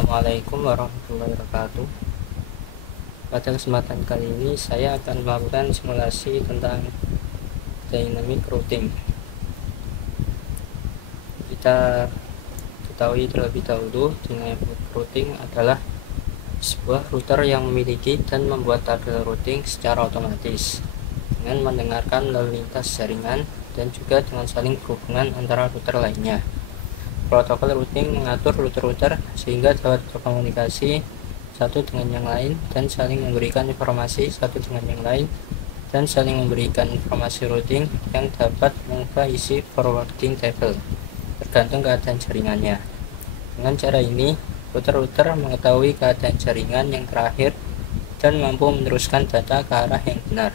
Assalamualaikum warahmatullahi wabarakatuh. Pada kesempatan kali ini saya akan melakukan simulasi tentang dynamic routing. Kita ketahui terlebih dahulu, dynamic routing adalah sebuah router yang memiliki dan membuat tabel routing secara otomatis dengan mendengarkan lalu lintas jaringan dan juga dengan saling berhubungan antara router lainnya. Protokol routing mengatur router-router sehingga dapat berkomunikasi satu dengan yang lain dan saling memberikan informasi satu dengan yang lain dan saling memberikan informasi routing yang dapat mengubah isi forwarding table tergantung keadaan jaringannya. Dengan cara ini, router-router mengetahui keadaan jaringan yang terakhir dan mampu meneruskan data ke arah yang benar.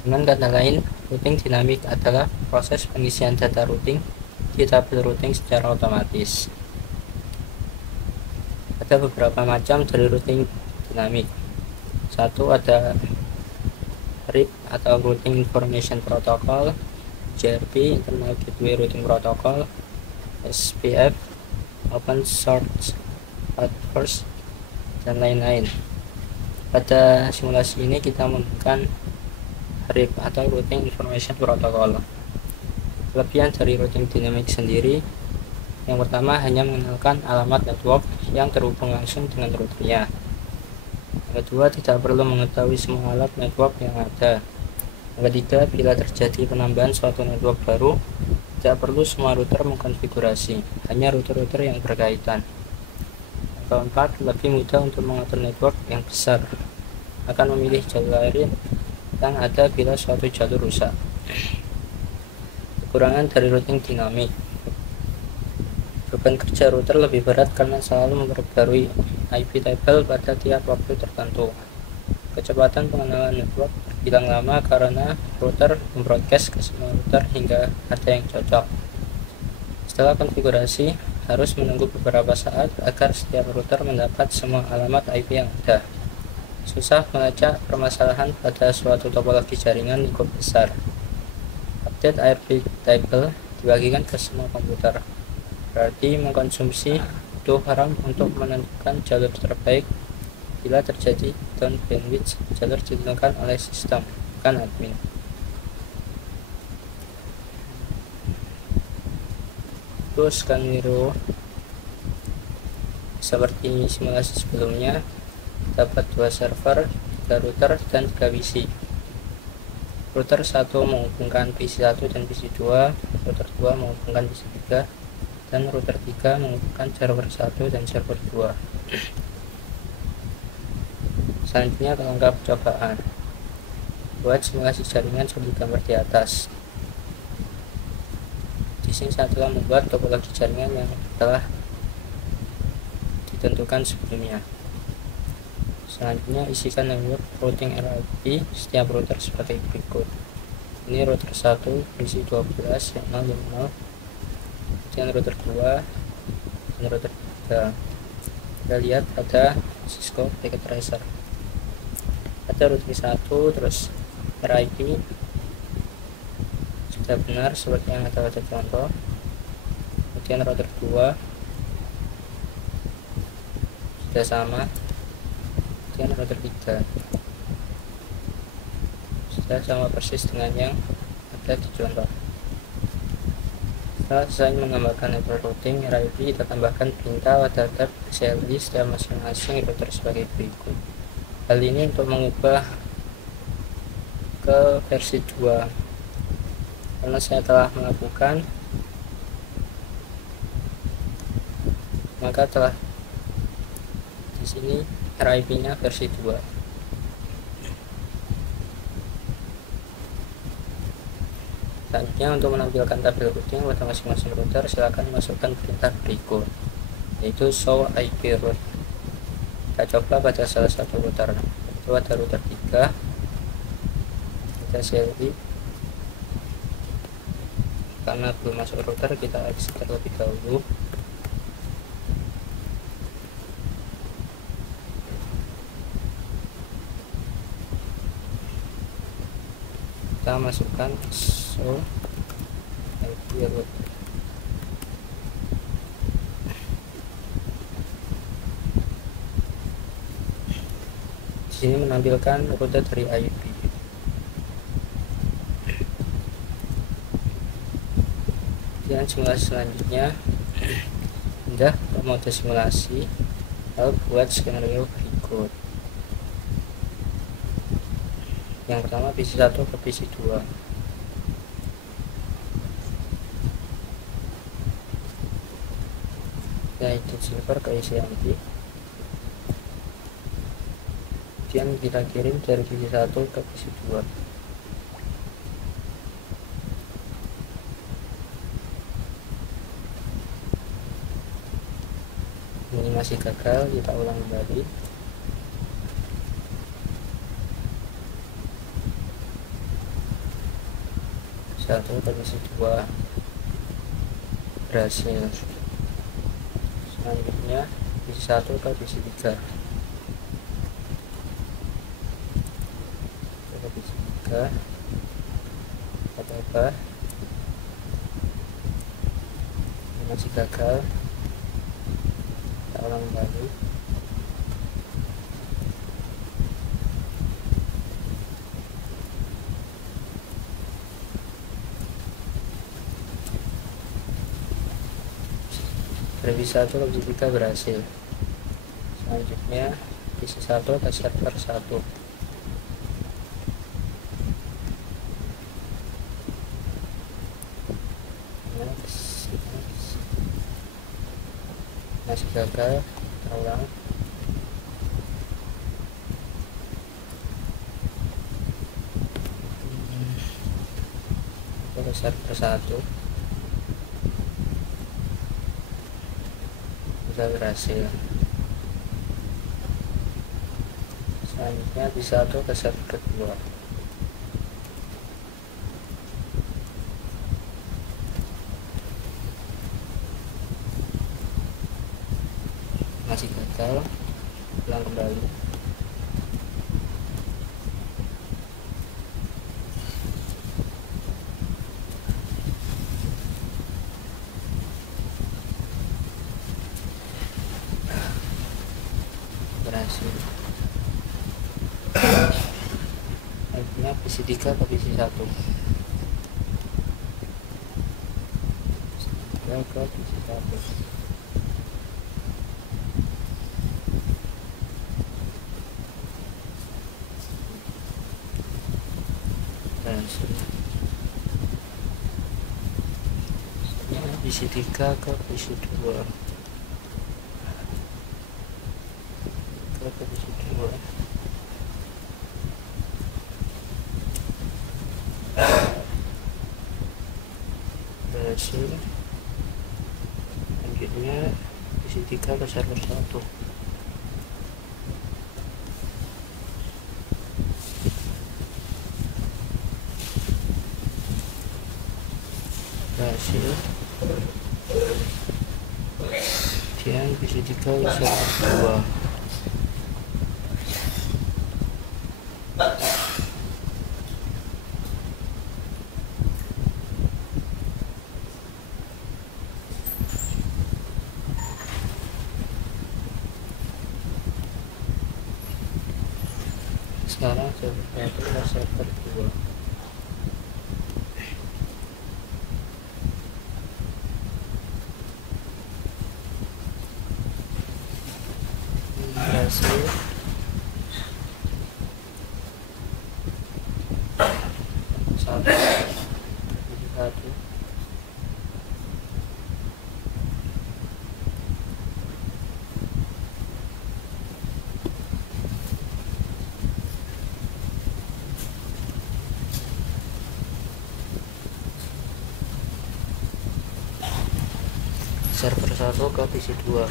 Dengan kata lain, routing dinamik adalah proses pengisian data routing di tabel routing secara otomatis. Ada beberapa macam dari routing dinamik. Satu, ada RIP atau Routing Information Protocol, JRP Internal Gateway Routing Protocol, SPF, Open Source Path First, dan lain-lain. Pada simulasi ini kita menggunakan RIP atau Routing Information Protocol. Kelebihan dari routing dinamik sendiri, yang pertama hanya mengenalkan alamat network yang terhubung langsung dengan routernya. Yang kedua, tidak perlu mengetahui semua alat network yang ada. Yang ketiga, bila terjadi penambahan suatu network baru, tidak perlu semua router mengkonfigurasi, hanya router-router yang berkaitan. Yang keempat, lebih mudah untuk mengatur network yang besar, akan memilih jalur lain yang ada bila suatu jalur rusak. Kekurangan dari routing dinamik, beban kerja router lebih berat karena selalu memperbarui IP table pada tiap waktu tertentu. Kecepatan pengenalan network terbilang lama karena router membroadcast ke semua router hingga ada yang cocok. Setelah konfigurasi, harus menunggu beberapa saat agar setiap router mendapat semua alamat IP yang ada. Susah melacak permasalahan pada suatu topologi jaringan lingkup besar. Update IP table dibagikan ke semua komputer, berarti mengkonsumsi waktu RAM untuk menentukan jalur terbaik. Bila terjadi down bandwidth, jalur ditentukan oleh sistem, bukan admin. Terus kan niru seperti simulasi sebelumnya, dapat 2 server, 3 router, dan 3 PC. Router 1 menghubungkan PC 1 dan PC 2, router 2 menghubungkan PC 3, dan router 3 menghubungkan server 1 dan server 2. Selanjutnya ke langkah percobaan. Buat simulasi jaringan seperti gambar di atas. Di sini saya telah membuat topologi jaringan yang telah ditentukan sebelumnya. Selanjutnya isikan network routing RIP setiap router sebagai berikut. Ini router 1 PC 12 yang 050, kemudian router 2 dan router 3. Kita lihat ada Cisco Packet Tracer. Ada routing 1, terus RIP sudah benar seperti yang ada pada contoh. Kemudian router 2 sudah sama. Router 3 sudah sama persis dengan yang ada di contoh. Setelah selesai menggambarkan network routing RIP, kita tambahkan perintah pada tab CLI setiap masing-masing router sebagai berikut. Hal ini untuk mengubah ke versi 2. Karena saya telah melakukan, maka telah di sini RIP-nya versi 2. Selanjutnya, untuk menampilkan tabel routing pada masing-masing router, silakan masukkan perintah berikut, yaitu show IP route. Kita coba pada salah satu router. Itu ada router 3, kita CLI. Karena belum masuk router, kita exit terlebih dahulu. Kita masukkan show IP route. sini menampilkan rute dari IP. Dan simulasi selanjutnya, pindah ke mode simulasi, lalu buat skenario berikut. Yang pertama PC1 ke PC2. Yaitu silver ke ICMP. Kemudian kita kirim dari PC1 ke PC2. Ini masih gagal, kita ulang kembali. Satu ke PC2 berhasil. Selanjutnya PC1 ke PC3. Ke PC3 apa masih gagal, kita ulang kembali. Dari PC1 ke PC3 berhasil. Selanjutnya PC1 ke server 1. Masih gagal, kita ulang. Ke server 1 sudah berhasil. Selanjutnya PC1 ke server 2. Masih gagal, ulang kembali. Berhasil. Akhirnya PC3 ke PC1. PC3 ke PC1. Berhasil. PC3 ke PC2. Ke PC2. Berhasil. Selanjutnya PC3 ke server 1. Berhasil. Kemudian PC3 ke server 2. Sekarang server 1 ke server 2. Berhasil. Satu. Server 1 ke PC2.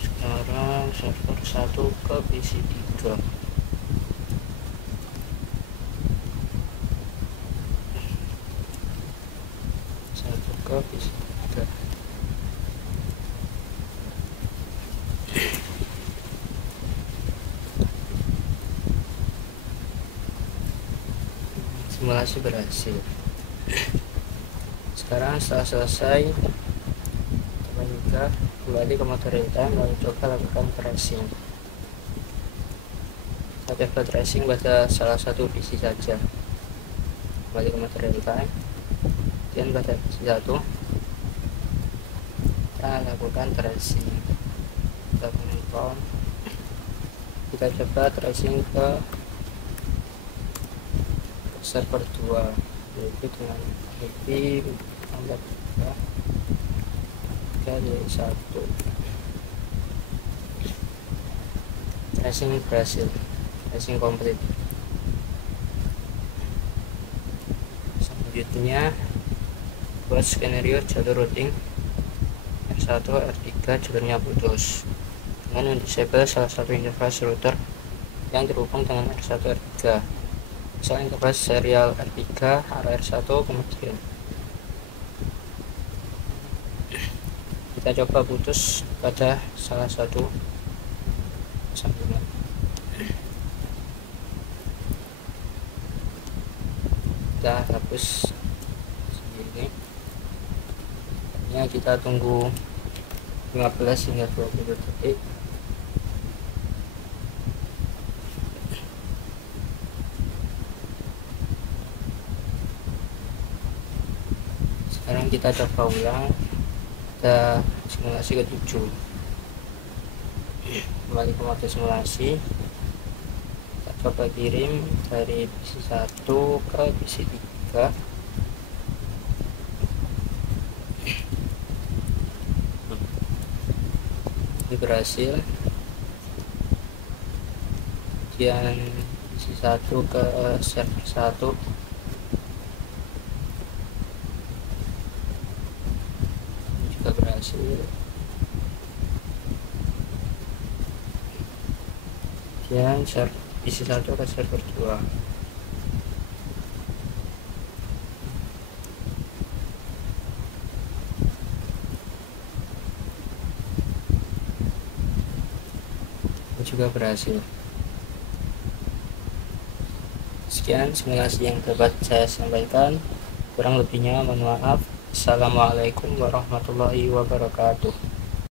Sekarang server 1 ke PC3. Satu ke PC3. Simulasi berhasil. Sekarang setelah selesai, teman juga kembali ke mode real time lalu coba lakukan tracing. Saya coba tracing pada salah satu PC saja. Kembali ke mode real time, kemudian pada PC 1 kita lakukan tracing. Kita menonton, kita coba tracing ke server 2 yaitu dengan IP 3.1. Tracing berhasil, tracing komplit. Selanjutnya buat skenario jalur routing R1 R3 jalurnya putus dengan mendisable salah satu interface router yang terhubung dengan R1 R3. Misal interface serial R3 arah R1, kemudian kita coba putus pada salah satu sambungan. Kita hapus segini. Hanya kita tunggu 15 hingga 20 detik. Sekarang kita coba ulang, kita simulasi ke-7. Kembali ke mode simulasi, kita coba kirim dari PC 1 ke PC 3. Ini berhasil. Kemudian PC 1 ke server 1, berhasil. Dan PC 1 ke server 2. Ini juga berhasil. Sekian simulasi yang dapat saya sampaikan, kurang lebihnya mohon maaf. Assalamualaikum warahmatullahi wabarakatuh.